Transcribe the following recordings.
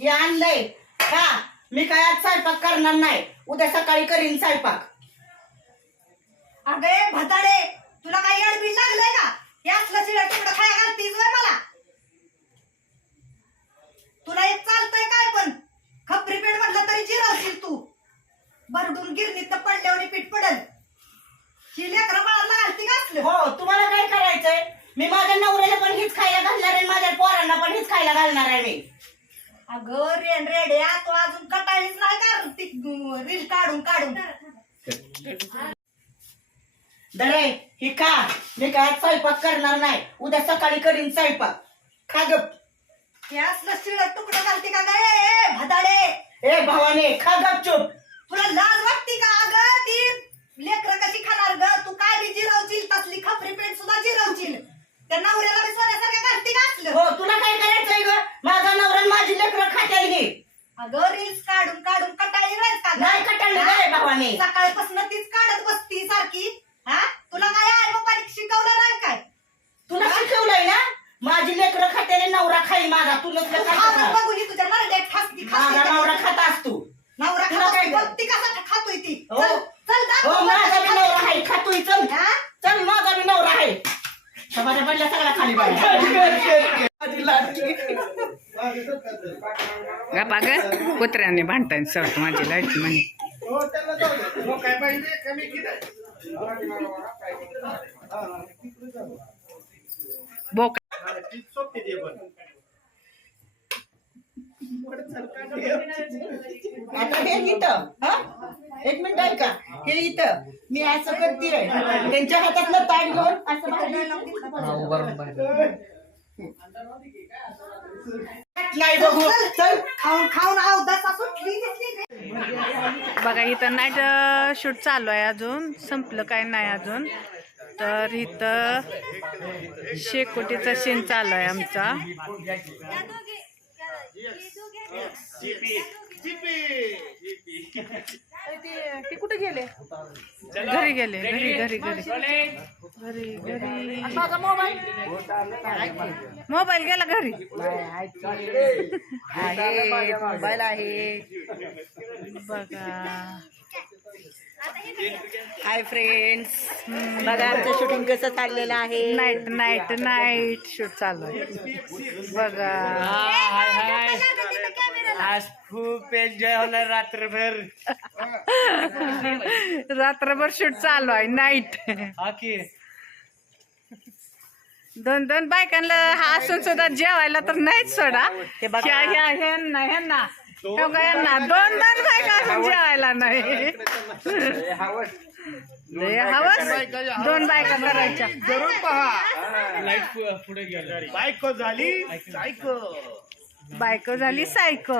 हे आणलंय. का? मी काय आज स्वयंपाक करणार नाही? उद्या सकाळी करीन स्वयंपाक. अगे भताडे तुला काही अडबीड लागलंय का? हे असलं शिळं तुकडं खाया घालतीस वय मला? तुला एक चालतंय काय पण? खपरी पीठ म्हटलं तरी जिरवशील तू. भरडून गिरणीत तर पडल्यावर पीठ पडल. ही लेकरं बाळाला घालती का असलं? हो तुम्हाला काय करायचंय? मी माझ्या नवऱ्याला पण हीच खायला घालणार आहे माझ्या पोरांना पण हीच खायला घालणार आहे मी. अगं रेन रेड्या तू अजून कटाळीच नाही का ती रील काढून काढून. दरे ही खा. मी काय आज स्वयंपाक करणार नाही. उद्या सकाळी करीन स्वयंपाक. खा तुकडं घालते का काय ए, भदाडे. ए भावाने खा गपचूप तुला लाज वाटते का अगं? ती लेकर कशी खाणार ग? तू काय बी जिरवशील तसली खपरी पेट सुद्धा जिरवशील. त्या नवऱ्याला बी सोन्यासारखं घालते का असलं हो तुला काय करायचंय ग माझा नवरा आणि माझी लेकरं खात्याल घे अगं रील्स काढून काढून कटाळी राहत का? नाही कटाळली हा? रे भावाने. सकाळपासून तीच काढत बसती सारखी हा तुला काय आहे बाबाने शिकवलं नाही काय तुला शिकवलंय ना माझी लेकरं खात्याले नवरा खाई माझा तू काय? बघून ही तुझ्या नरड्यात खासकी माझा? नवरा खात असतो नवरा तुला काय खातो गं? बघ ती कसा खातोय ती हो. चल चल दाखव हो माझा बी. नवरा आहे खातोय चल हा? चल माझा बी नवरा आहे समाजा पडल्या सगळा खाली पाहिजे गप्पा ग कुत्र्याने भांडताय सर माझी लाइट म्हणे. बोक. आता हे इथं हा? एक मिनिट ऐका. हे इथं मी असं करते त्यांच्या हातातलं ताट घेऊन असं बाहेर. नाही बघू. चल खाऊन खाऊन असून बघा इथं नाईट शूट चालू आहे अजून. संपलं काय नाही अजून. तर इथं शेकोटीचा सीन चालू आहे आमचा. ते कुठे गेले? घरी गेले घरी घरी घरी घरी. घरी मोबाईल? गेला घरी. मोबाईल आहे. बघा. हाय फ्रेंड्स बघा आमचं शूटिंग कसं चाललेलं आहे. नाईट नाईट नाईट शूट चालू आहे. बघा. आज खूप एन्जॉय होणार रात्रभर. रात्रभर शूट चालू आहे नाईट हा की. दोन दोन बायकांना हा असून सुद्धा जेवायला तर नाहीच सोडा. हे बघा. ह्या ह्या ह्यांना ह्यांना. हो का ह्यांना दोन दोन बायका असून जेवायला नाही. लय हवस. दोन बायका करायच्या. जरूर पहा. लाइट पुढे गेला. बायको झाली सायको बायको झाली सायको.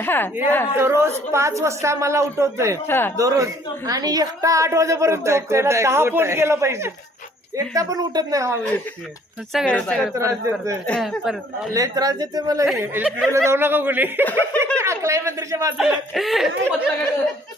हा, दररोज पाच वाजता मला उठवतोय. हा. दररोज. आणि एकटा आठ वाजेपर्यंत दहा फोन केला पाहिजे. एकटा पण उठत नाही हा व्यक्ती. सगळं सगळं त्रास परत देतोय. परत. हा, परत. लय त्रास देते मला जाऊ नका कोणी. अकलाई मंत्रीच्या बाजूला.